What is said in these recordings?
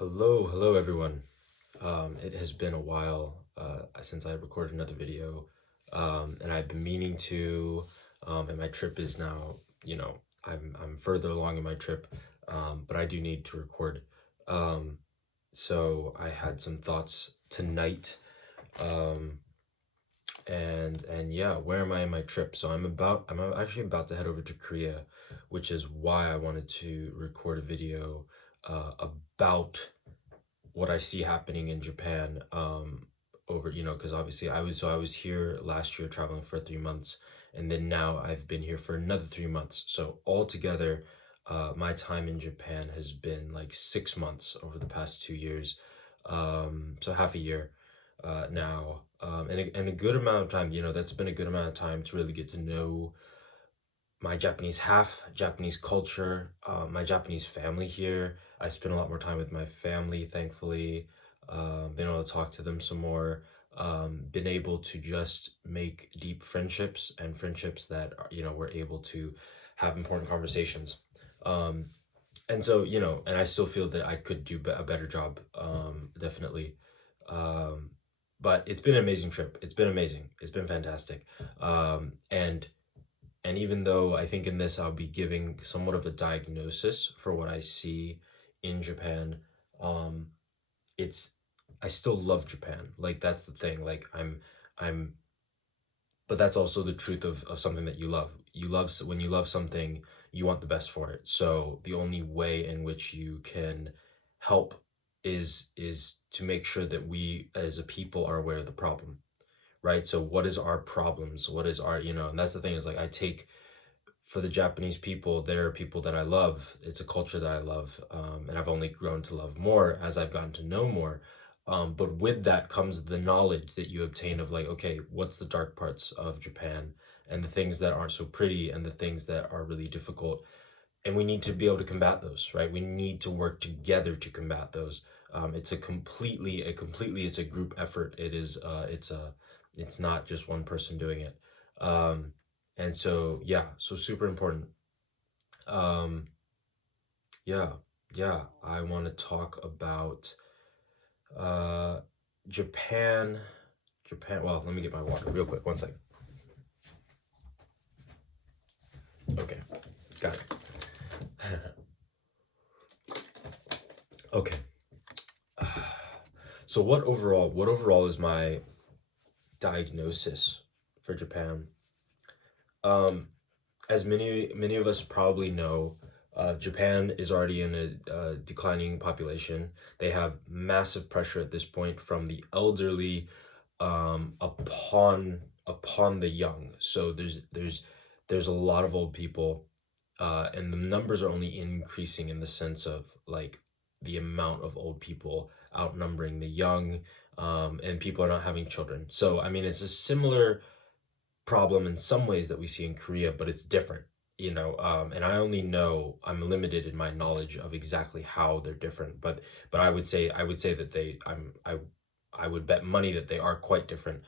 Hello everyone. It has been a while since I recorded another video, and I've been meaning to. And my trip is now, I'm further along in my trip, but I do need to record. Um, so I had some thoughts tonight, um, and yeah, where am I in my trip? So I'm actually about to head over to Korea, which is why I wanted to record a video about what I see happening in Japan over, because obviously I was here last year traveling for 3 months, and then now I've been here for another 3 months. So altogether, my time in Japan has been like 6 months over the past 2 years. So half a year now. And a good amount of time, that's been a good amount of time to really get to know my Japanese half, Japanese culture, my Japanese family here. I spend a lot more time with my family, thankfully. Been able to talk to them some more. Been able to just make deep friendships and friendships that we're able to have important conversations. Um, and so and I still feel that I could do a better job. Definitely. Um, but it's been an amazing trip. It's been amazing. It's been fantastic. And even though I think in this I'll be giving somewhat of a diagnosis for what I see in Japan, um, it's I still love Japan. Like that's the thing. Like I'm but that's also the truth of something that you love. When you love something, you want the best for it. So the only way in which you can help is to make sure that we as a people are aware of the problem, right? So what is our problems? What is our, and that's the thing is like I take for the Japanese people, they're people that I love. It's a culture that I love, and I've only grown to love more as I've gotten to know more. But with that comes the knowledge that you obtain of like, okay, what's the dark parts of Japan and the things that aren't so pretty and the things that are really difficult. And we need to be able to combat those, right? We need to work together to combat those. It's a group effort. It's not just one person doing it. Um, and so, yeah, so super important. Um, yeah, yeah, I want to talk about uh, Japan. Japan. Well, let me get my water real quick. 1 second. Okay, got it. Okay. So what overall is my diagnosis for Japan? Um, as many of us probably know, Japan is already in a declining population. They have massive pressure at this point from the elderly upon the young. So there's a lot of old people, and the numbers are only increasing in the sense of like the amount of old people outnumbering the young, and people are not having children. So I mean, it's a similar problem in some ways that we see in Korea, but it's different, and I'm limited in my knowledge of exactly how they're different, but I would say that I would bet money that they are quite different.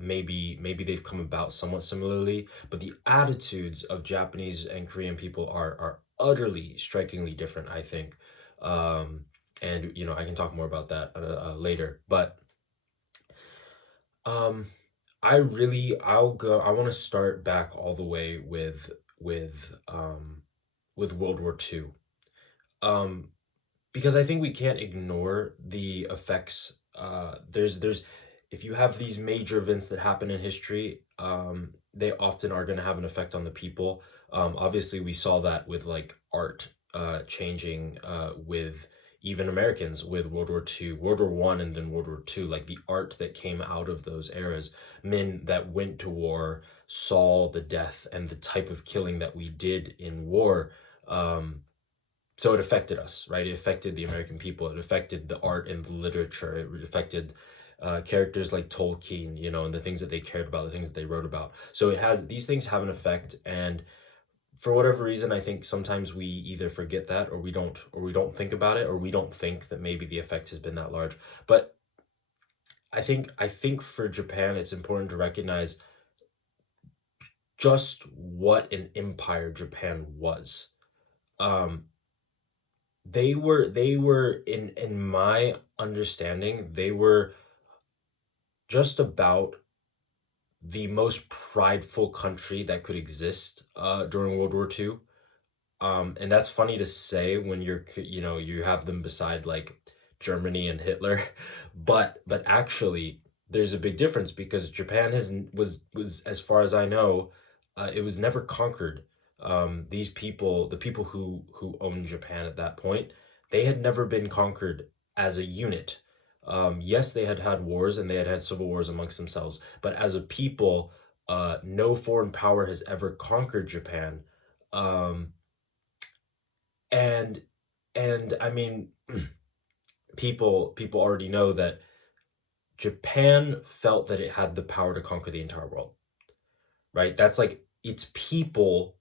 Maybe they've come about somewhat similarly, but the attitudes of Japanese and Korean people are utterly strikingly different, I think. And I can talk more about that later, but um I want to start back all the way with World War II. Um because I think we can't ignore the effects. There's if you have these major events that happen in history, they often are going to have an effect on the people. Obviously we saw that with like art changing with even Americans with World War II, World War One, and then World War II. Like the art that came out of those eras, men that went to war saw the death and the type of killing that we did in war. So it affected us, right? It affected the American people. It affected the art and the literature. It affected characters like Tolkien, and the things that they cared about, the things that they wrote about. So these things have an effect, and for whatever reason, I think sometimes we either forget that, or we don't think about it, or we don't think that maybe the effect has been that large. But I think for Japan, it's important to recognize just what an empire Japan was. Um, they were in my understanding, they were just about the most prideful country that could exist during World War II. And that's funny to say when you have them beside like Germany and Hitler, but actually there's a big difference because Japan was as far as I know, it was never conquered. These people, the people who owned Japan at that point, they had never been conquered as a unit. Yes, they had had wars and they had had civil wars amongst themselves, but as a people, no foreign power has ever conquered Japan. Um, and I mean, people already know that Japan felt that it had the power to conquer the entire world, right? That's like its people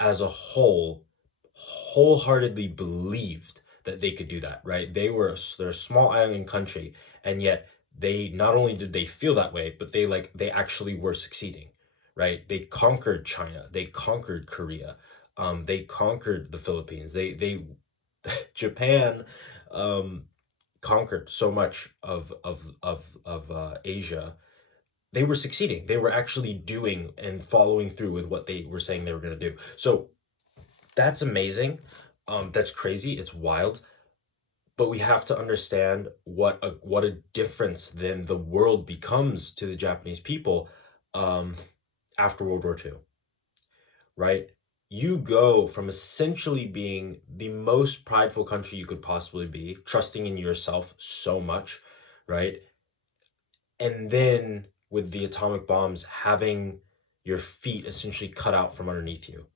as a whole wholeheartedly believed that they could do that, right? They're a small island country, and yet they not only did they feel that way, but they actually were succeeding, right? They conquered China, they conquered Korea, they conquered the Philippines. They Japan um conquered so much of Asia. They were succeeding. They were actually doing and following through with what they were saying they were going to do. So that's amazing. That's crazy. It's wild. But we have to understand what a difference then the world becomes to the Japanese people um, after World War II, right? You go from essentially being the most prideful country you could possibly be, trusting in yourself so much, right? And then with the atomic bombs, having your feet essentially cut out from underneath you.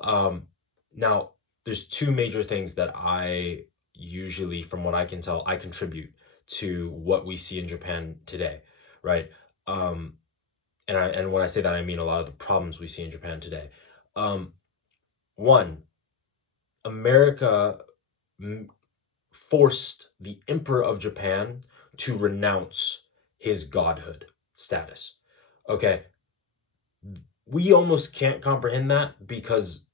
Um, Now, there's two major things that I usually, from what I can tell, I contribute to what we see in Japan today, right? Um, and when I say that, I mean a lot of the problems we see in Japan today. Um, One, America m- forced the Emperor of Japan to renounce his godhood status. Okay, we almost can't comprehend that because,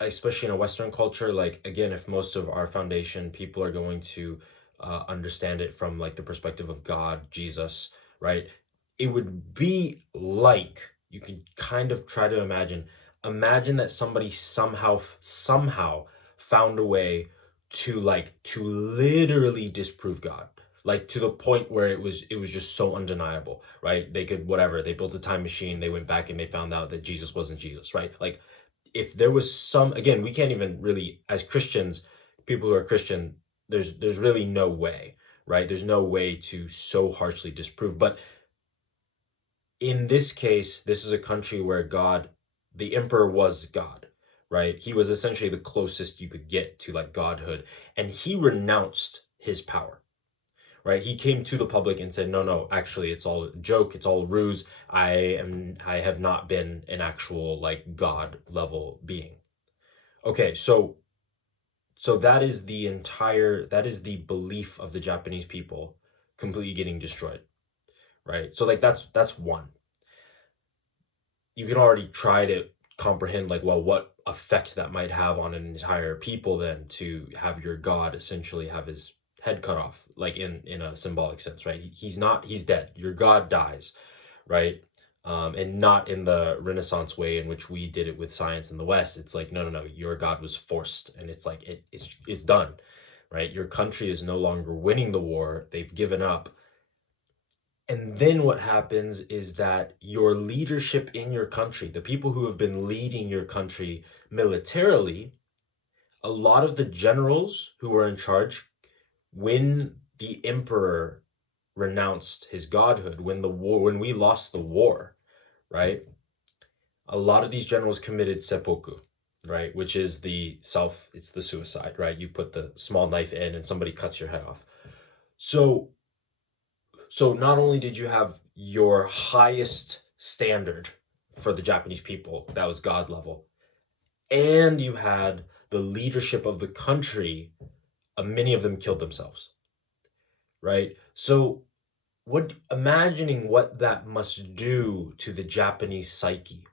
especially in a Western culture, like again, if most of our foundation people are going to understand it from like the perspective of God, Jesus, right? It would be like you could kind of try to imagine that somebody somehow found a way to literally disprove God, like to the point where it was just so undeniable, right? They could whatever, they built a time machine, they went back and they found out that Jesus wasn't Jesus, right? Like if there was some, again, we can't even really, as Christians, people who are Christian, there's really no way, right? There's no way to so harshly disprove. But in this case, this is a country where God, the emperor was God, right? He was essentially the closest you could get to like godhood, and he renounced his power, right? He came to the public and said, "No, no, actually, it's all a joke. It's all a ruse. I have not been an actual like God level being." Okay, so that is the belief of the Japanese people completely getting destroyed, right? So like that's one. You can already try to comprehend like, well, what effect that might have on an entire people then to have your god essentially have his head cut off, like in a symbolic sense, right? He's dead, your god dies, right? And not in the Renaissance way in which we did it with science in the West. It's like, no, no, no, your god was forced, and it's like it's done, right? Your country is no longer winning the war, they've given up. And then what happens is that your leadership in your country, the people who have been leading your country militarily, a lot of the generals who were in charge, when the emperor renounced his godhood, when we lost the war, right? A lot of these generals committed seppuku, right? Which is it's the suicide, right? You put the small knife in and somebody cuts your head off. So So not only did you have your highest standard for the Japanese people, that was God level, and you had the leadership of the country, many of them killed themselves, right? So what imagining what that must do to the Japanese psyche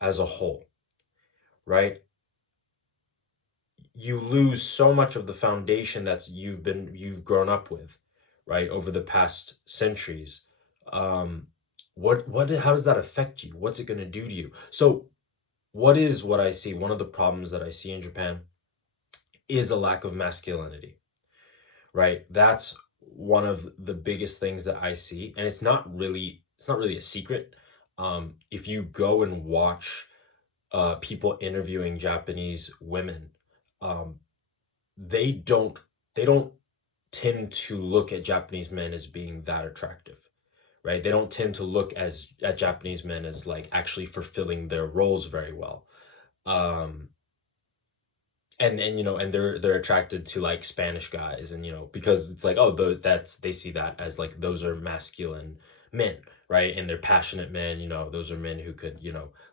as a whole, right? you lose so much of the foundation you've grown up with, right, over the past centuries. Um, what how does that affect you? What's it going to do to you? So what I see, one of the problems that I see in Japan is a lack of masculinity, right? That's one of the biggest things that I see, and it's not really a secret. If you go and watch people interviewing Japanese women, um, they don't they don't tend to look at Japanese men as being that attractive, right? They don't tend to look as at Japanese men as like actually fulfilling their roles very well. Um, and and they're attracted to like Spanish guys, and because it's like, oh, that's they see that as like those are masculine men, right? And they're passionate men, those are men who could,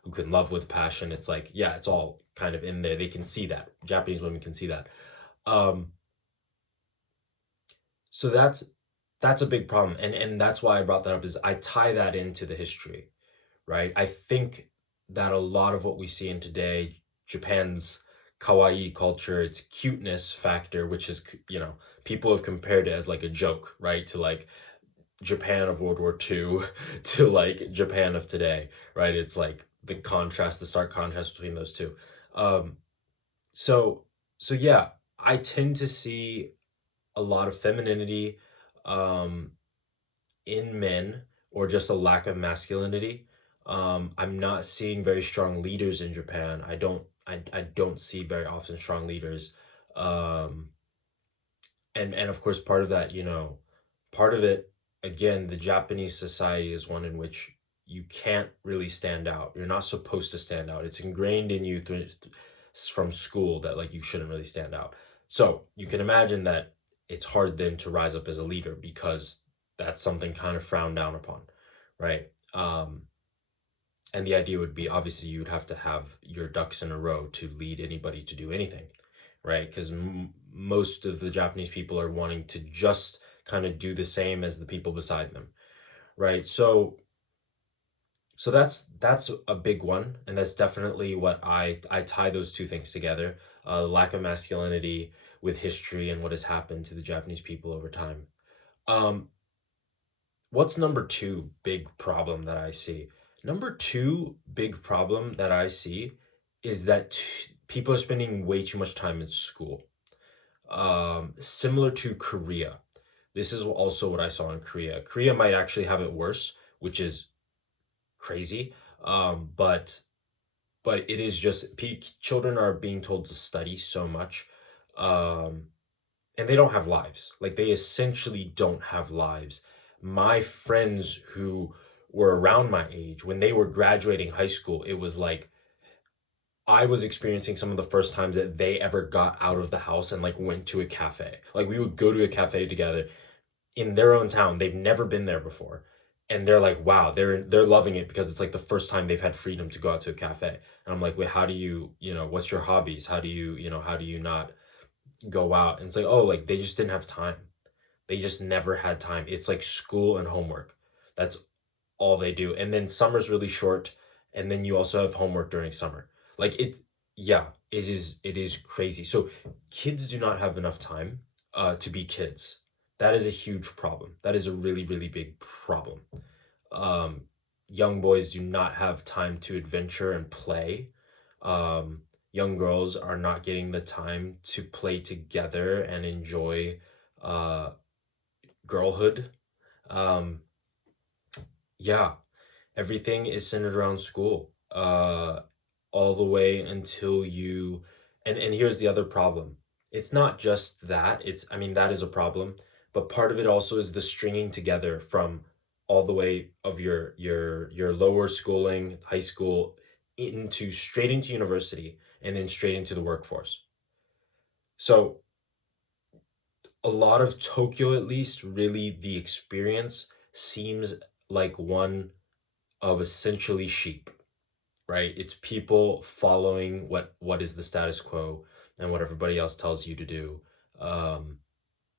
who can love with passion. It's like, yeah, it's all kind of in there. They can see that. Japanese women can see that. Um so that's a big problem, and that's why I brought that up, is I tie that into the history, right? I think that a lot of what we see in today, Japan's kawaii culture, its cuteness factor, which is, people have compared it as like a joke, right? To like Japan of World War II to like Japan of today, right? It's like the stark contrast between those two. Um, so, so yeah, I tend to see a lot of femininity, um, in men, or just a lack of masculinity. I'm not seeing very strong leaders in Japan. I don't see very often strong leaders. Um, and of course, part of that, part of it, again, the Japanese society is one in which you can't really stand out. You're not supposed to stand out. It's ingrained in you from school that like you shouldn't really stand out. So you can imagine that it's hard then to rise up as a leader, because that's something kind of frowned down upon, right? And the idea would be, obviously you would have to have your ducks in a row to lead anybody to do anything, right? Because most of the Japanese people are wanting to just kind of do the same as the people beside them, right? So that's a big one, and that's definitely what I tie those two things together: lack of masculinity with history and what has happened to the Japanese people over time. Um, what's number two big problem that I see? Number two big problem that I see is that people are spending way too much time in school. Similar to Korea. This is also what I saw in Korea. Korea might actually have it worse, which is crazy. But it is just children are being told to study so much, um, and they don't have lives. Like, they essentially don't have lives. My friends who were around my age, when they were graduating high school, it was like I was experiencing some of the first times that they ever got out of the house and like went to a cafe. Like, we would go to a cafe together in their own town. They've never been there before. And they're like, wow, they're loving it because it's like the first time they've had freedom to go out to a cafe. And I'm like, wait, how do you, what's your hobbies? How do you, how do you not go out? And it's like, oh, like they just didn't have time. They just never had time. It's like school and homework. That's all they do. And then summer's really short, and then you also have homework during summer. Like, yeah, it is crazy. So kids do not have enough time to be kids. That is a huge problem. That is a really, really big problem. Um, young boys do not have time to adventure and play. Young girls are not getting the time to play together and enjoy uh, girlhood. Um, yeah, everything is centered around school, all the way until you. And here's the other problem. It's not just that. I mean, that is a problem, but part of it also is the stringing together from all the way of your lower schooling, high school, into straight into university, and then straight into the workforce. So a lot of Tokyo, at least, really the experience seems like one of essentially sheep, right? It's people following what is the status quo and what everybody else tells you to do. Um,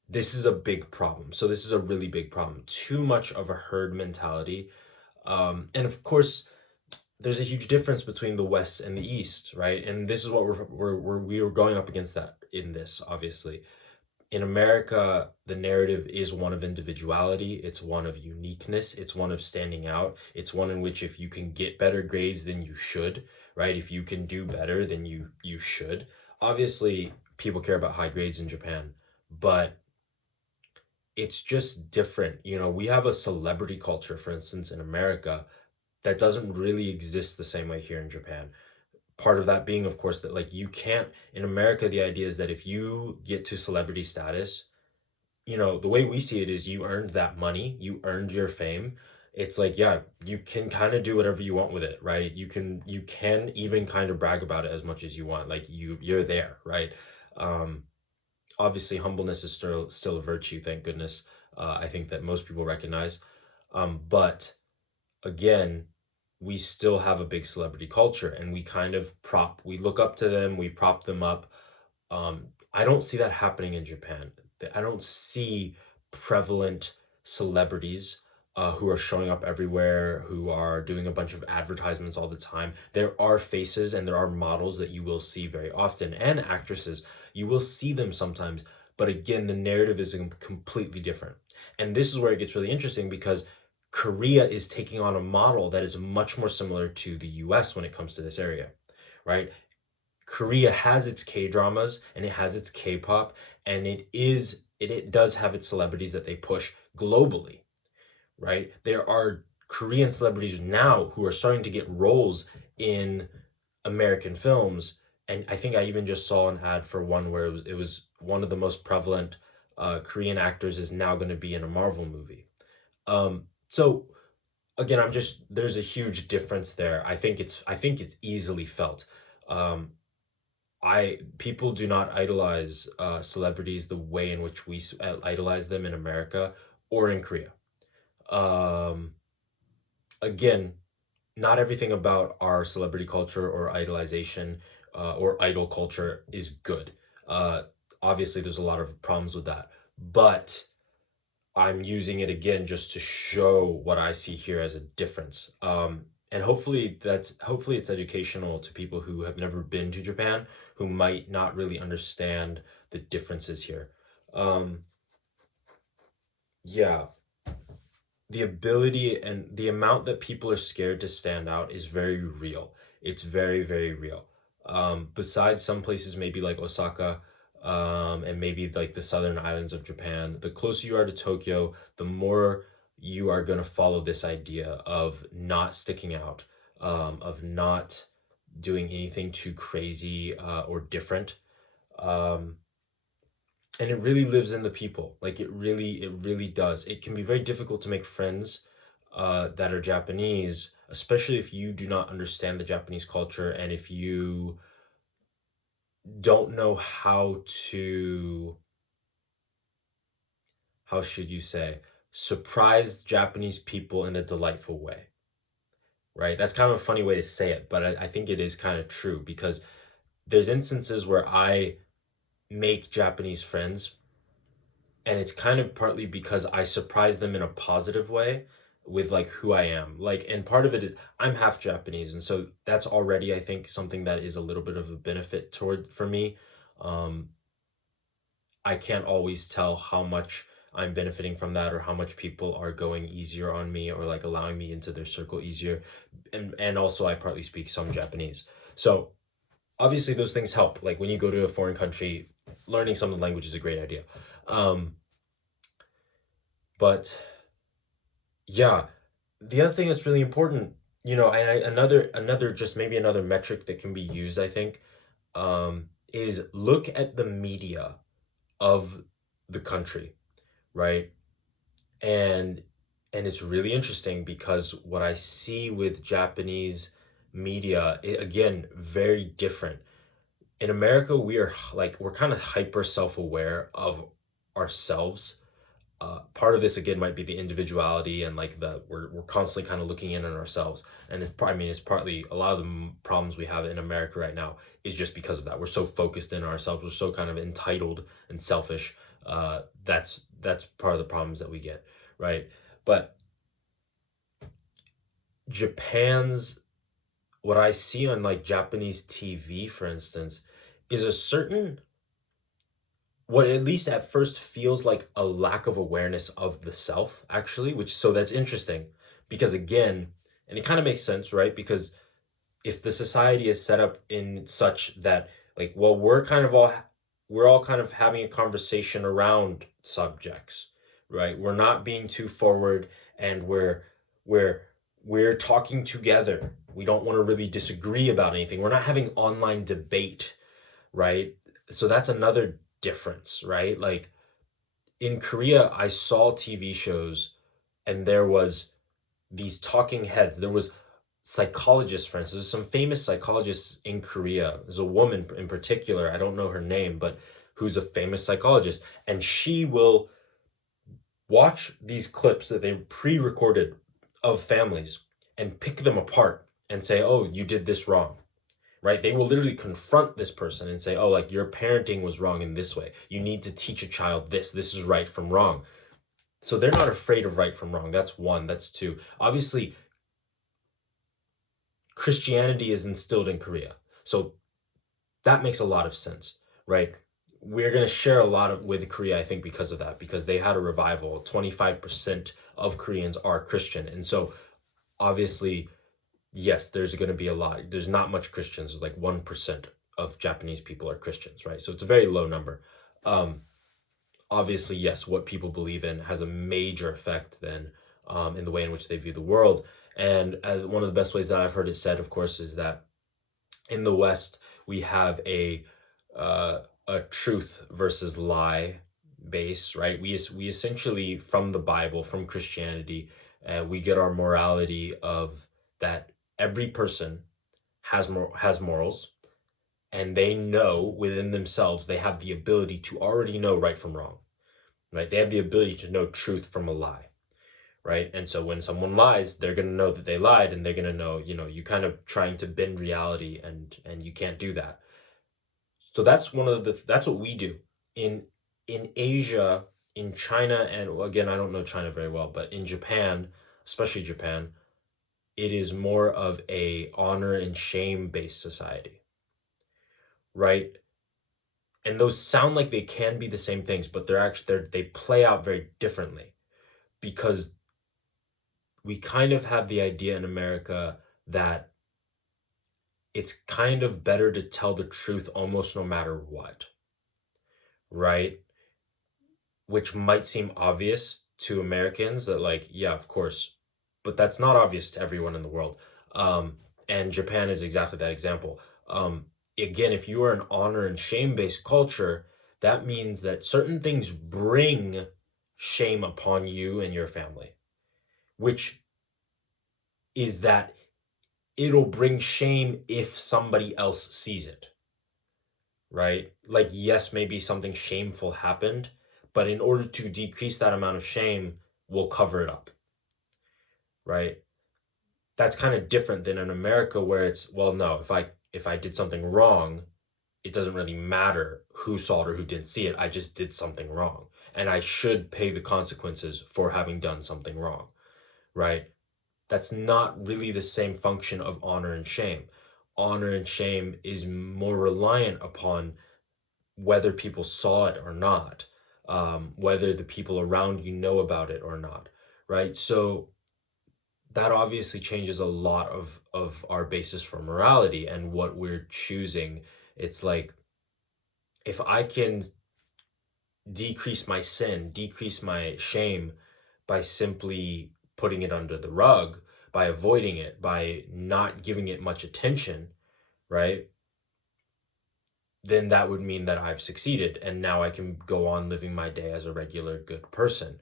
this is a big problem. So this is a really big problem. Too much of a herd mentality. And of course, there's a huge difference between the West and the East, right? And this is what we were going up against that in this, obviously. In America, the narrative is one of individuality, it's one of uniqueness, it's one of standing out, it's one in which if you can get better grades, then you should, right? If you can do better, then you should. Obviously, people care about high grades in Japan, but it's just different. You know, we have a celebrity culture, for instance, in America that doesn't really exist the same way here in Japan. Part of that being, of course, that like you can't, in America, the idea is that if you get to celebrity status, you know, the way we see it is you earned that money, you earned your fame. It's like, yeah, you can kind of do whatever you want with it, right? You can even kind of brag about it as much as you want. Like you're there, right? Um, Obviously humbleness is still a virtue, thank goodness. I think that most people recognize. But again, we still have a big celebrity culture and we look up to them, we prop them up. I don't see that happening in Japan. I don't see prevalent celebrities who are showing up everywhere, who are doing a bunch of advertisements all the time. There are faces and there are models that you will see very often, and actresses. You will see them sometimes, but again, the narrative is completely different. And this is where it gets really interesting because Korea is taking on a model that is much more similar to the US when it comes to this area, right? Korea has its K dramas and it has its K pop, and it does have its celebrities that they push globally, right? There are Korean celebrities now who are starting to get roles in American films, and I think I even just saw an ad for one where it was one of the most prevalent Korean actors is now going to be in a Marvel movie. So again, there's a huge difference there. I think it's easily felt. Um, I People do not idolize celebrities the way in which we idolize them in America or in Korea. Um, Again, not everything about our celebrity culture or idolization or idol culture is good. Uh, Obviously, there's a lot of problems with that, but I'm using it again just to show what I see here as a difference. And hopefully it's educational to people who have never been to Japan, who might not really understand the differences here. Um, yeah, the ability and the amount that people are scared to stand out is very real. It's very, very real. Besides some places, maybe like Osaka, and maybe like the southern islands of Japan, the closer you are to Tokyo, the more you are going to follow this idea of not sticking out, of not doing anything too crazy or different. Um, and it really lives in the people, like it really does. It can be very difficult to make friends that are Japanese, especially if you do not understand the Japanese culture and if you don't know how should you say, surprise Japanese people in a delightful way, right? That's kind of a funny way to say it, but I think it is kind of true because there's instances where I make Japanese friends and it's kind of partly because I surprise them in a positive way with like who I am. Like, and part of it is I'm half Japanese, and so that's already I think something that is a little bit of a benefit toward for me. Um, I can't always tell how much I'm benefiting from that or how much people are going easier on me or like allowing me into their circle easier. And also I partly speak some Japanese. So obviously those things help. Like when you go to a foreign country, learning some of the language is a great idea. Um, but Yeah, the other thing that's really important, you know, and another just maybe another metric that can be used, I think, is look at the media of the country, right? And it's really interesting because what I see with Japanese media, again, very different. In America, we're kind of hyper self-aware of ourselves. Part of this again might be the individuality and like we're constantly kind of looking in on ourselves, and I mean it's partly a lot of the problems we have in America right now is just because of that. We're so focused in on ourselves, we're so kind of entitled and selfish. That's part of the problems that we get, right? But Japan's what I see on like Japanese TV, for instance, is a certain, what at least at first feels like a lack of awareness of the self, actually, which, so that's interesting because again, and it kind of makes sense, right? Because if the society is set up in such that, like, well, we're all kind of having a conversation around subjects, right? We're not being too forward, and we're we're talking together. We don't want to really disagree about anything. We're not having online debate, right? So that's another difference, right? Like in Korea, I saw TV shows and there was these talking heads. There was psychologists, for instance. There's some famous psychologists in Korea. There's a woman in particular, I don't know her name, but who's a famous psychologist. And she will watch these clips that they've pre-recorded of families and pick them apart and say, oh, you did this wrong, right? They will literally confront this person and say, oh, like your parenting was wrong in this way. You need to teach a child this. This is right from wrong. So they're not afraid of right from wrong. That's one. That's two. Obviously, Christianity is instilled in Korea. So that makes a lot of sense, right? We're going to share a lot of with Korea, I think, because of that, because they had a revival. 25% of Koreans are Christian. And so obviously, yes, there's going to be a lot. There's not much Christians, like 1% of Japanese people are Christians, right? So it's a very low number. Um, Obviously, yes, what people believe in has a major effect then in the way in which they view the world. And one of the best ways that I've heard it said, of course, is that in the West we have a truth versus lie base, right? We essentially, from the Bible, from Christianity, we get our morality of that every person has morals, and they know within themselves, they have the ability to already know right from wrong, right? They have the ability to know truth from a lie, right? And so when someone lies, they're going to know that they lied, and they're going to know, you kind of trying to bend reality, and you can't do that. So that's what we do in Asia, in China, and well, again, I don't know China very well, but in Japan, especially Japan, it is more of a honor and shame based society, right? And those sound like they can be the same things, but they play out very differently, because we kind of have the idea in America that it's kind of better to tell the truth almost no matter what, right? Which might seem obvious to Americans that, like, yeah, of course, but that's not obvious to everyone in the world. And Japan is exactly that example. Again, if you are an honor and shame based culture, that means that certain things bring shame upon you and your family, which is that it'll bring shame if somebody else sees it, right? Like, yes, maybe something shameful happened, but in order to decrease that amount of shame, we'll cover it up, right? That's kind of different than in America, where it's, well, no, if I did something wrong, it doesn't really matter who saw it or who didn't see it. I just did something wrong, and I should pay the consequences for having done something wrong, right? That's not really the same function of honor and shame. Honor and shame is more reliant upon whether people saw it or not, whether the people around you know about it or not, right? So that obviously changes a lot of our basis for morality and what we're choosing. It's like, if I can decrease my sin, decrease my shame by simply putting it under the rug, by avoiding it, by not giving it much attention, right? Then that would mean that I've succeeded, and now I can go on living my day as a regular good person.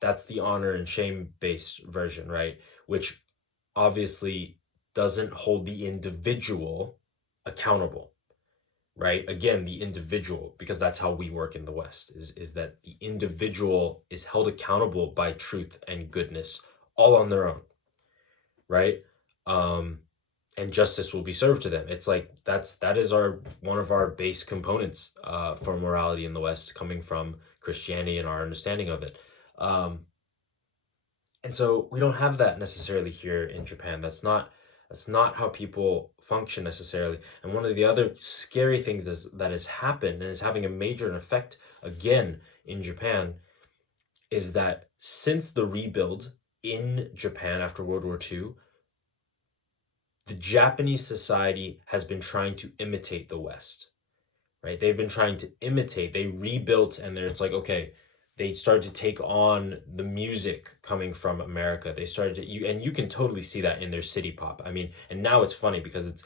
That's the honor and shame based version, right? Which obviously doesn't hold the individual accountable, right? Again, the individual, because that's how we work in the West, is that the individual is held accountable by truth and goodness all on their own, right? Um, and justice will be served to them. It's like that is our one of our base components for morality in the West, coming from Christianity and our understanding of it. Um, and so we don't have that necessarily here in Japan. That's not. That's not how people function necessarily. And one of the other scary things that has happened and is having a major effect again in Japan is that since the rebuild in Japan after World War II, the Japanese society has been trying to imitate the West, right? They've been trying to imitate. They rebuilt, and it's like, okay, they started to take on the music coming from America. They started to and you can totally see that in their city pop. I mean, and now it's funny because it's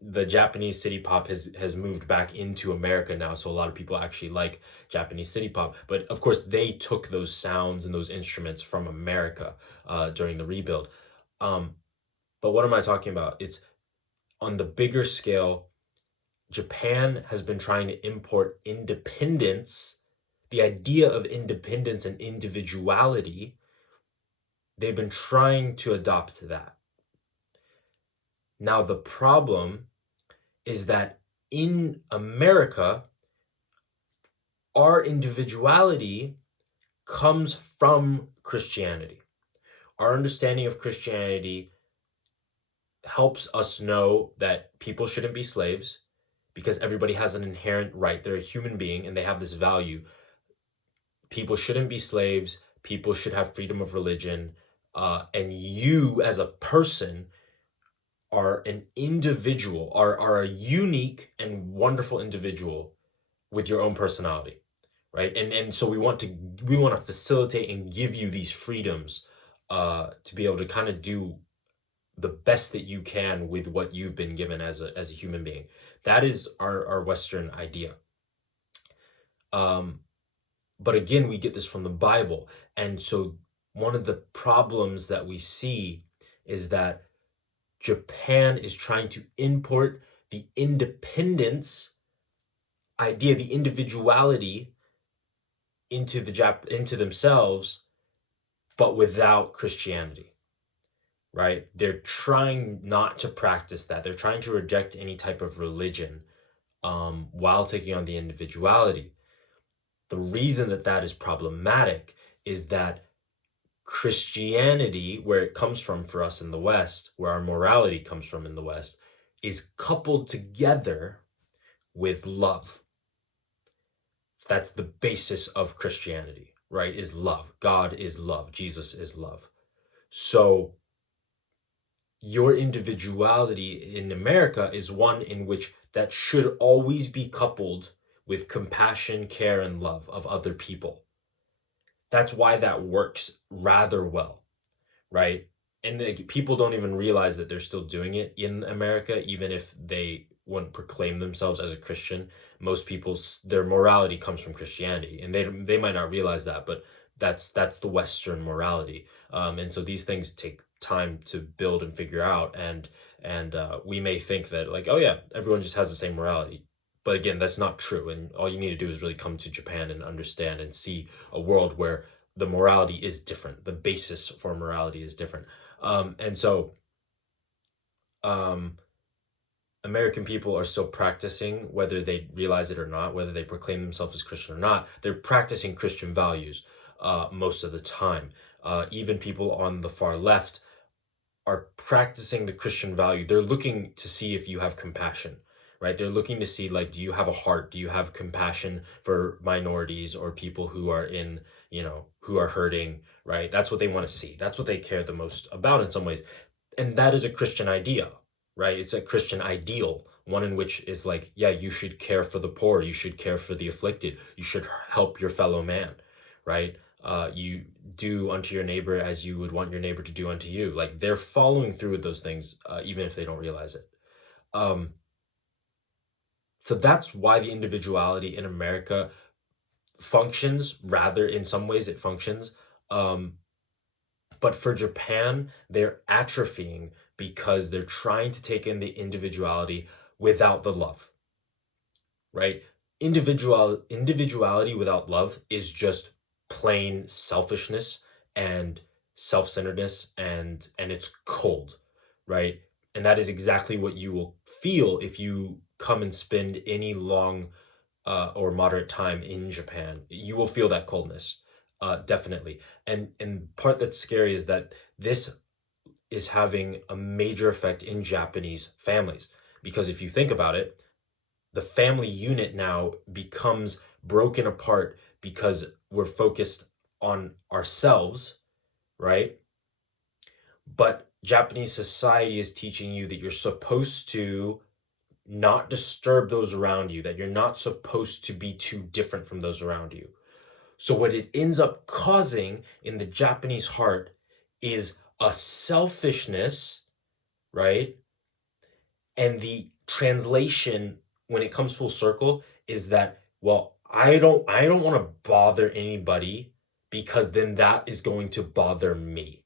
the Japanese city pop has moved back into America now, so a lot of people actually like Japanese city pop. But of course, they took those sounds and those instruments from America during the rebuild. Um, but what am I talking about? It's on the bigger scale. Japan has been trying to import independence, the idea of independence and individuality. They've been trying to adopt that. Now, the problem is that in America, our individuality comes from Christianity. Our understanding of Christianity helps us know that people shouldn't be slaves because everybody has an inherent right. They're a human being and they have this value. People shouldn't be slaves. People should have freedom of religion. And you, as a person, are an individual, are a unique and wonderful individual with your own personality, right? And so we want to facilitate and give you these freedoms to be able to kind of do the best that you can with what you've been given as a human being. That is our Western idea. But again, we get this from the Bible. And so one of the problems that we see is that Japan is trying to import the independence idea, the individuality into themselves, but without Christianity, right? They're trying not to practice that. They're trying to reject any type of religion while taking on the individuality. The reason that is problematic is that Christianity, where it comes from for us in the West, where our morality comes from in the West, is coupled together with love. That's the basis of Christianity, right? Is love. God is love. Jesus is love. So your individuality in America is one in which that should always be coupled with compassion, care, and love of other people. That's why that works rather well, right? And people don't even realize that they're still doing it in America, even if they wouldn't proclaim themselves as a Christian. Most people's their morality comes from Christianity, and they might not realize that, but that's the Western morality. And so these things take time to build and figure out, and we may think that like, oh yeah, everyone just has the same morality. But again, that's not true. And all you need to do is really come to Japan and understand and see a world where the morality is different. The basis for morality is different. And so American people are still practicing, whether they realize it or not, whether they proclaim themselves as Christian or not, they're practicing Christian values most of the time. Even people on the far left are practicing the Christian value. They're looking to see if you have compassion, right? They're looking to see, like, do you have a heart? Do you have compassion for minorities or people who are who are hurting, right? That's what they want to see. That's what they care the most about in some ways. And that is a Christian idea, right? It's a Christian ideal, one in which is like, yeah, you should care for the poor. You should care for the afflicted. You should help your fellow man, right? You do unto your neighbor as you would want your neighbor to do unto you. Like, they're following through with those things, even if they don't realize it. So that's why the individuality in America functions, rather in some ways it functions. But for Japan, they're atrophying because they're trying to take in the individuality without the love, right? Individuality without love is just plain selfishness and self-centeredness, and it's cold, right? And that is exactly what you will feel if you come and spend any long or moderate time in Japan. You will feel that coldness, definitely. And part that's scary is that this is having a major effect in Japanese families. Because if you think about it, the family unit now becomes broken apart because we're focused on ourselves, right? But Japanese society is teaching you that you're supposed to not disturb those around you, that you're not supposed to be too different from those around you. So, what it ends up causing in the Japanese heart is a selfishness, right? And the translation, when it comes full circle, is that, well, I don't want to bother anybody because then that is going to bother me,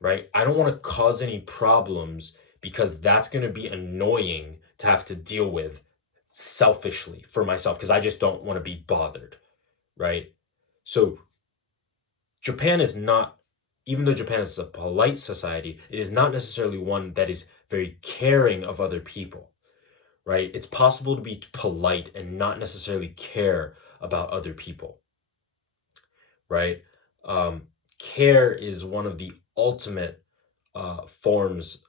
right? I don't want to cause any problems because that's going to be annoying to have to deal with selfishly for myself because I just don't want to be bothered, right? So Japan is not, even though Japan is a polite society, it is not necessarily one that is very caring of other people, right? It's possible to be polite and not necessarily care about other people, right? Care is one of the ultimate forms,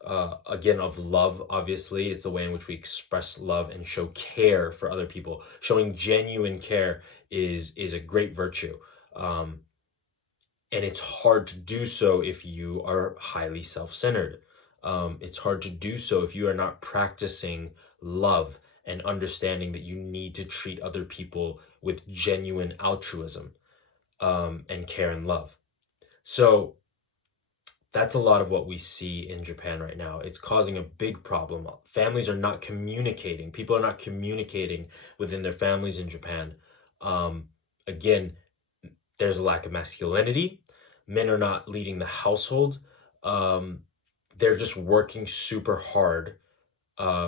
again, of love. Obviously, it's a way in which we express love and show care for other people. Showing genuine care is a great virtue. And it's hard to do so if you are highly self-centered. It's hard to do so if you are not practicing love and understanding that you need to treat other people with genuine altruism, and care and love. So that's a lot of what we see in Japan right now. It's causing a big problem. Families are not communicating. People are not communicating within their families in Japan. Again, there's a lack of masculinity. Men are not leading the household. Um, they're just working super hard,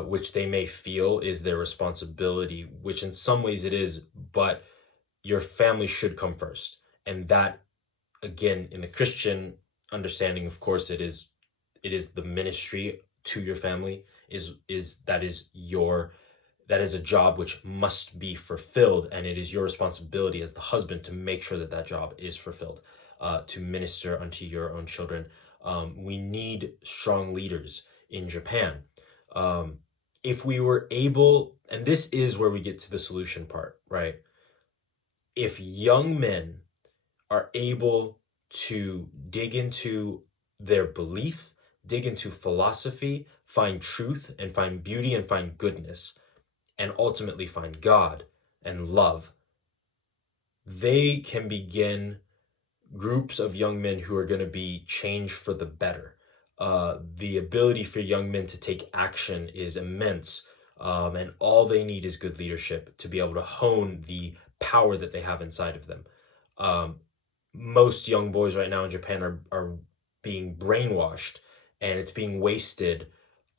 which they may feel is their responsibility, which in some ways it is, but your family should come first. And that, again, in the Christian understanding, of course, it is the ministry to your family, is that is your that is a job which must be fulfilled, and it is your responsibility as the husband to make sure that that job is fulfilled, to minister unto your own children. We need strong leaders in Japan. Um, if we were able, and this is where we get to the solution part, right? If young men are able to dig into their belief, dig into philosophy, find truth, and find beauty, and find goodness, and ultimately find God and love, they can begin groups of young men who are going to be changed for the better. The ability for young men to take action is immense, and all they need is good leadership to be able to hone the power that they have inside of them. Um, Most young boys right now in Japan are being brainwashed, and it's being wasted,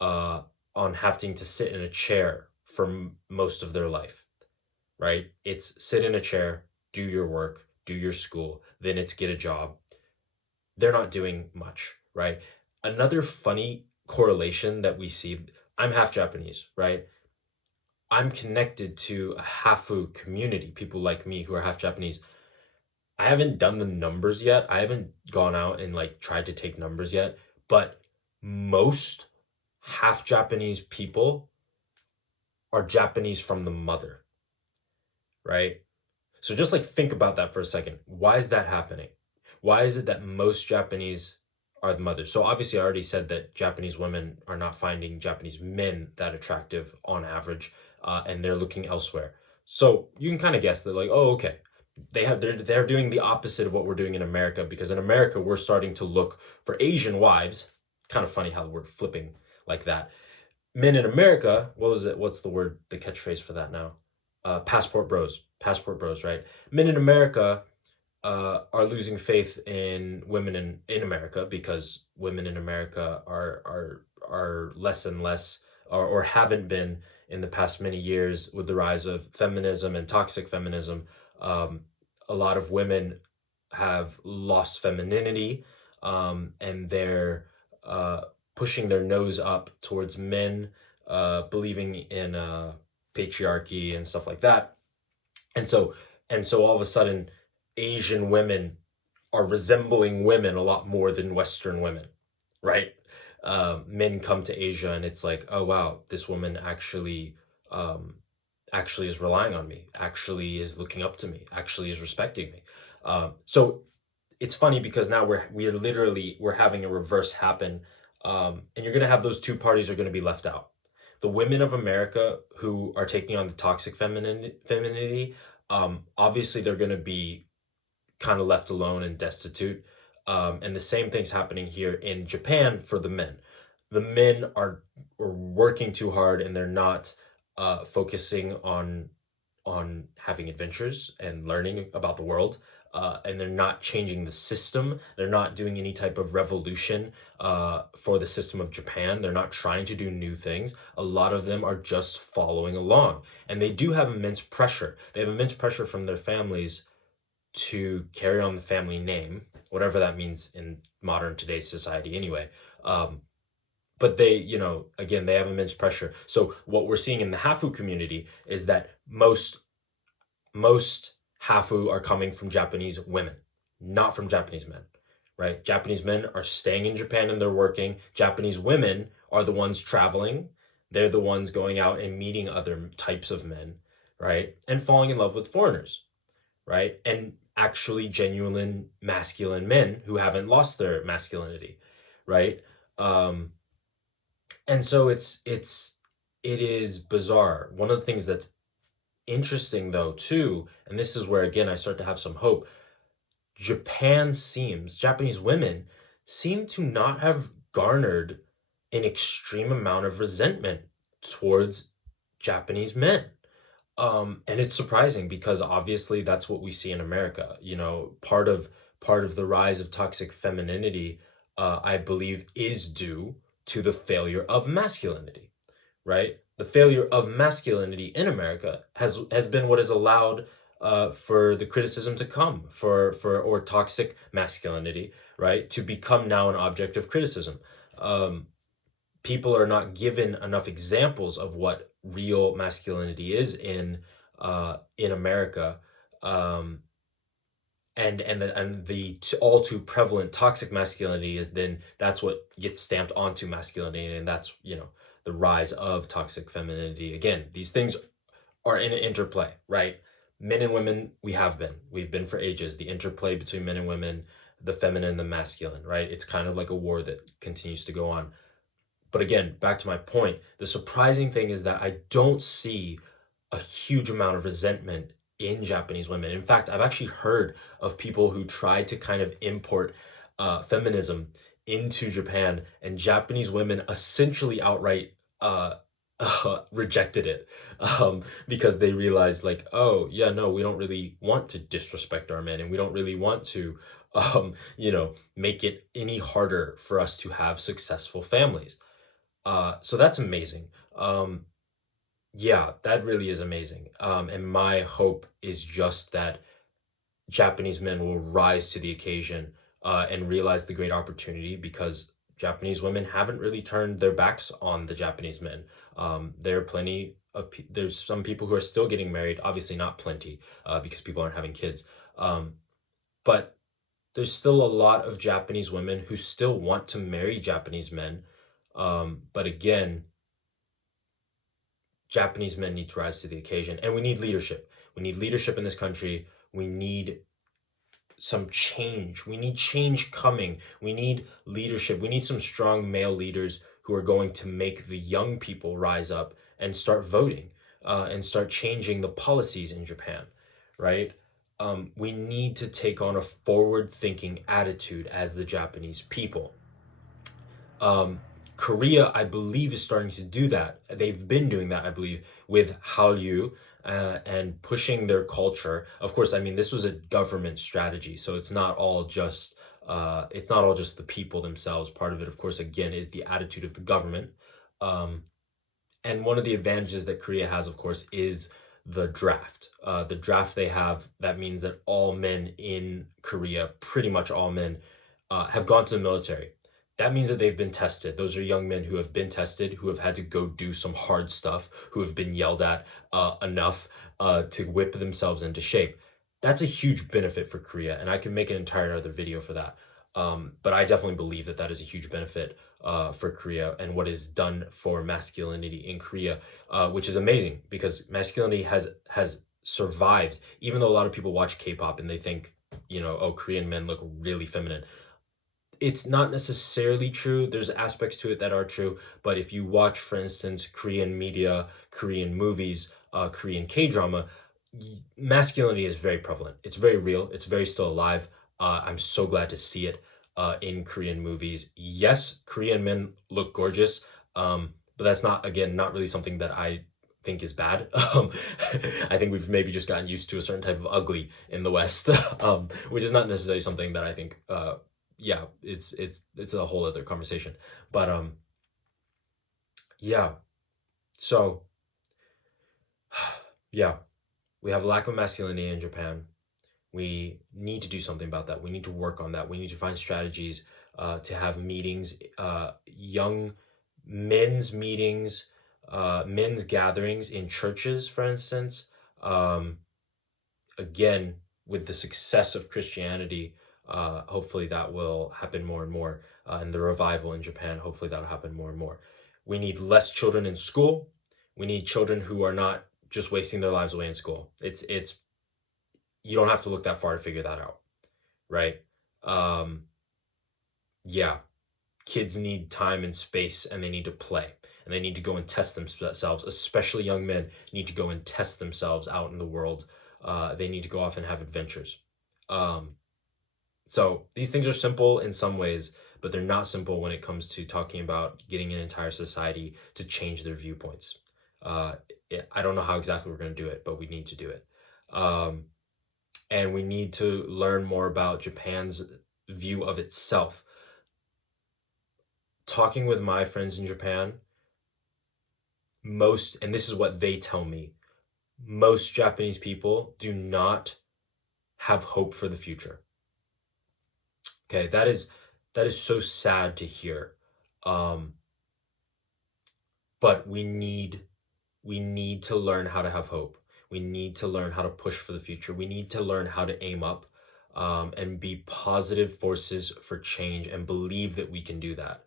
uh, on having to sit in a chair for most of their life, right? It's sit in a chair, do your work, do your school, then it's get a job. They're not doing much, right? Another funny correlation that we see, I'm half Japanese, right? I'm connected to a Hafu community, people like me who are half Japanese. I haven't done the numbers yet. I haven't gone out and like tried to take numbers yet, but most half Japanese people are Japanese from the mother, right? So just like think about that for a second. Why is that happening? Why is it that most Japanese are the mothers? So obviously I already said that Japanese women are not finding Japanese men that attractive on average, and they're looking elsewhere. So you can kind of guess that, like, oh, okay, they're doing the opposite of what we're doing in America, because in America we're starting to look for Asian wives. Kind of funny how we're flipping like that. Men in America, what was it? What's the word, the catchphrase for that now? Passport bros. Passport bros, right? Men in America are losing faith in women in America, because women in America are less and less, or haven't been in the past many years with the rise of feminism and toxic feminism. Um, a lot of women have lost femininity, and they're uh, pushing their nose up towards men, believing in patriarchy and stuff like that. And so all of a sudden, Asian women are resembling women a lot more than Western women. right? Men come to Asia and it's like, oh wow, this woman um, actually is relying on me, actually is looking up to me, actually is respecting me. So it's funny because now we're having a reverse happen, and you're gonna have those two parties are gonna be left out. The women of America who are taking on the toxic femininity, obviously they're gonna be kind of left alone and destitute. And the same thing's happening here in Japan for the men. The men are working too hard and they're not focusing on having adventures and learning about the world. And they're not changing the system. They're not doing any type of revolution for the system of Japan. They're not trying to do new things. A lot of them are just following along. And they do have immense pressure. They have immense pressure from their families to carry on the family name, whatever that means in modern today's society anyway. But they, again, they have immense pressure. So what we're seeing in the Hafu community is that most Hafu are coming from Japanese women, not from Japanese men, right? Japanese men are staying in Japan and they're working. Japanese women are the ones traveling. They're the ones going out and meeting other types of men, right? And falling in love with foreigners, right? And actually genuine masculine men who haven't lost their masculinity, right? Um, and so it is bizarre. One of the things that's interesting though too, and this is where again I start to have some hope. Japanese women seem to not have garnered an extreme amount of resentment towards Japanese men. And it's surprising because obviously that's what we see in America. Part of the rise of toxic femininity, I believe, is due to the failure of masculinity, right? The failure of masculinity in America has been what has allowed for the criticism to come for or toxic masculinity, right, to become now an object of criticism. Um, People are not given enough examples of what real masculinity is in America, um, and the all too prevalent toxic masculinity is then that's what gets stamped onto masculinity, and that's the rise of toxic femininity. Again, these things are in an interplay, right? Men and women, we've been for ages. The interplay between men and women, the feminine and the masculine, right? It's kind of like a war that continues to go on. But again, back to my point, the surprising thing is that I don't see a huge amount of resentment in Japanese women. In fact, I've actually heard of people who tried to kind of import feminism into Japan, and Japanese women essentially outright rejected it, because they realized, like, oh, yeah, no, we don't really want to disrespect our men, and we don't really want to, make it any harder for us to have successful families. So that's amazing. Yeah, that really is amazing. And my hope is just that Japanese men will rise to the occasion and realize the great opportunity because Japanese women haven't really turned their backs on the Japanese men. There are there's some people who are still getting married, obviously not plenty because people aren't having kids. But there's still a lot of Japanese women who still want to marry Japanese men. But again, Japanese men need to rise to the occasion, and we need leadership. We need leadership in this country. We need some change. We need change coming. We need leadership. We need some strong male leaders who are going to make the young people rise up and start voting and start changing the policies in Japan, right? We need to take on a forward thinking attitude as the Japanese people. Korea, I believe, is starting to do that. They've been doing that, I believe, with Hallyu and pushing their culture. Of course, I mean this was a government strategy, so it's not all just the people themselves. Part of it, of course, again, is the attitude of the government. Um, and one of the advantages that Korea has, of course, is the draft. The draft they have, that means that all men in Korea, pretty much all men, have gone to the military. That means that they've been tested. Those are young men who have been tested, who have had to go do some hard stuff, who have been yelled at enough to whip themselves into shape. That's a huge benefit for Korea, and I can make an entire other video for that. But I definitely believe that that is a huge benefit for Korea and what is done for masculinity in Korea, which is amazing because masculinity has survived. Even though a lot of people watch K-pop and they think, oh, Korean men look really feminine. It's not necessarily true. There's aspects to it that are true, but if you watch, for instance, Korean media, Korean movies, Korean K-drama, masculinity is very prevalent. It's very real. It's very still alive. I'm so glad to see it in Korean movies. Yes, Korean men look gorgeous, but that's not, again, not really something that I think is bad. I think we've maybe just gotten used to a certain type of ugly in the West, which is not necessarily something that I think yeah, it's a whole other conversation. But yeah. So yeah, we have a lack of masculinity in Japan. We need to do something about that. We need to work on that. We need to find strategies to have meetings, young men's meetings, men's gatherings in churches, for instance. Um, Again, with the success of Christianity, hopefully that will happen more and more. And the revival in Japan, hopefully that'll happen more and more. We need less children in school. We need children who are not just wasting their lives away in school. It's you don't have to look that far to figure that out, right? Um, yeah, kids need time and space, and they need to play, and they need to go and test themselves. Especially young men need to go and test themselves out in the world. They need to go off and have adventures. Um, So these things are simple in some ways, but they're not simple when it comes to talking about getting an entire society to change their viewpoints. Uh, I don't know how exactly we're going to do it, but we need to do it. Um, and we need to learn more about Japan's view of itself. Talking with my friends in Japan, and this is what they tell me, most Japanese people do not have hope for the future. Okay, that is so sad to hear. Um, but we need to learn how to have hope. We need to learn how to push for the future. We need to learn how to aim up and be positive forces for change and believe that we can do that.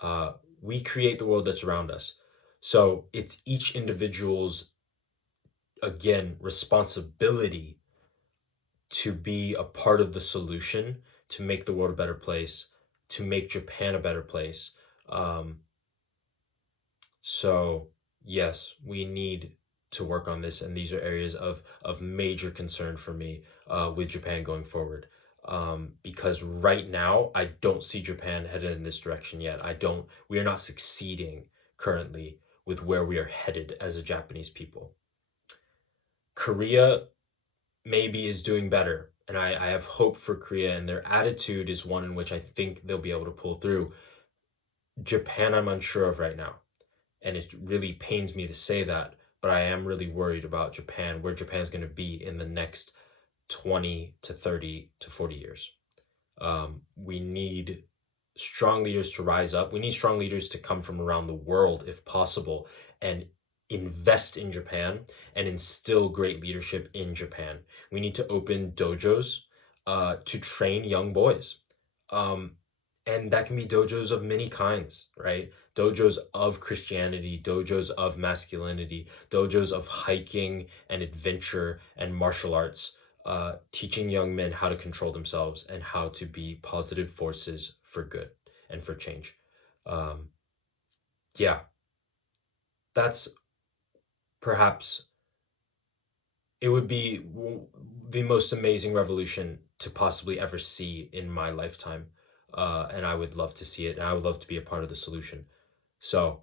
Uh, we create the world that's around us. So it's each individual's, again, responsibility to be a part of the solution to make the world a better place, to make Japan a better place. Um, So, yes, we need to work on this, and these are areas of major concern for me with Japan going forward. Because right now, I don't see Japan headed in this direction yet. We are not succeeding currently with where we are headed as a Japanese people. Korea maybe is doing better, and I have hope for Korea, and their attitude is one in which I think they'll be able to pull through. Japan, I'm unsure of right now. And it really pains me to say that, but I am really worried about Japan, where Japan's going to be in the next 20 to 30 to 40 years. We need strong leaders to rise up. We need strong leaders to come from around the world, if possible, and invest in Japan and instill great leadership in Japan. We need to open dojos to train young boys. Um, and that can be dojos of many kinds, right? Dojos of Christianity, dojos of masculinity, dojos of hiking and adventure and martial arts, teaching young men how to control themselves and how to be positive forces for good and for change. Um, yeah, that's perhaps it would be the most amazing revolution to possibly ever see in my lifetime. And I would love to see it, and I would love to be a part of the solution. So,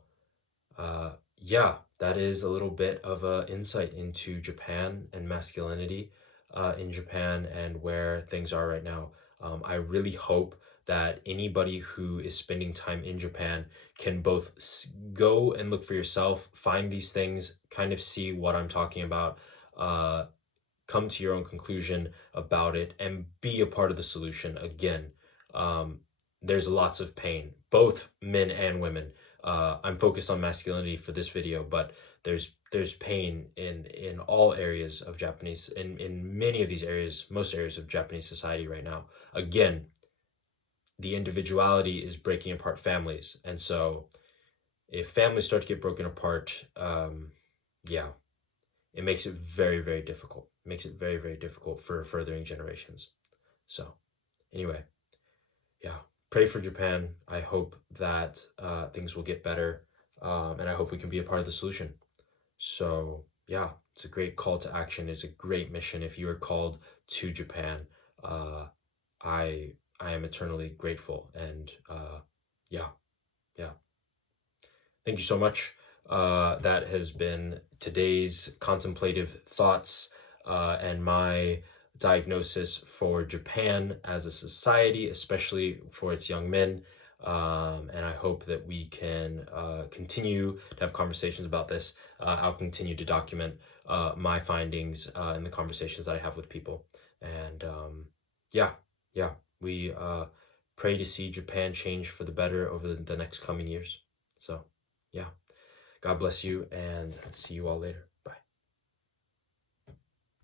yeah, that is a little bit of a insight into Japan and masculinity in Japan and where things are right now. I really hope that anybody who is spending time in Japan can both go and look for yourself, find these things, kind of see what I'm talking about, uh, come to your own conclusion about it, and be a part of the solution. Again, um, there's lots of pain, both men and women. I'm focused on masculinity for this video, but there's pain in all areas of Japanese, in many of these areas, most areas of Japanese society right now. Again, the individuality is breaking apart families. And so if families start to get broken apart, yeah, it makes it very, very difficult. It makes it very, very difficult for furthering generations. So anyway, yeah, pray for Japan. I hope that things will get better, and I hope we can be a part of the solution. So yeah, it's a great call to action. It's a great mission. If you are called to Japan, uh, I am eternally grateful. And yeah, yeah. Thank you so much. That has been today's contemplative thoughts and my diagnosis for Japan as a society, especially for its young men. And I hope that we can continue to have conversations about this. I'll continue to document my findings and the conversations that I have with people. And yeah, yeah, we pray to see Japan change for the better over the next coming years. So, yeah. God bless you, and see you all later.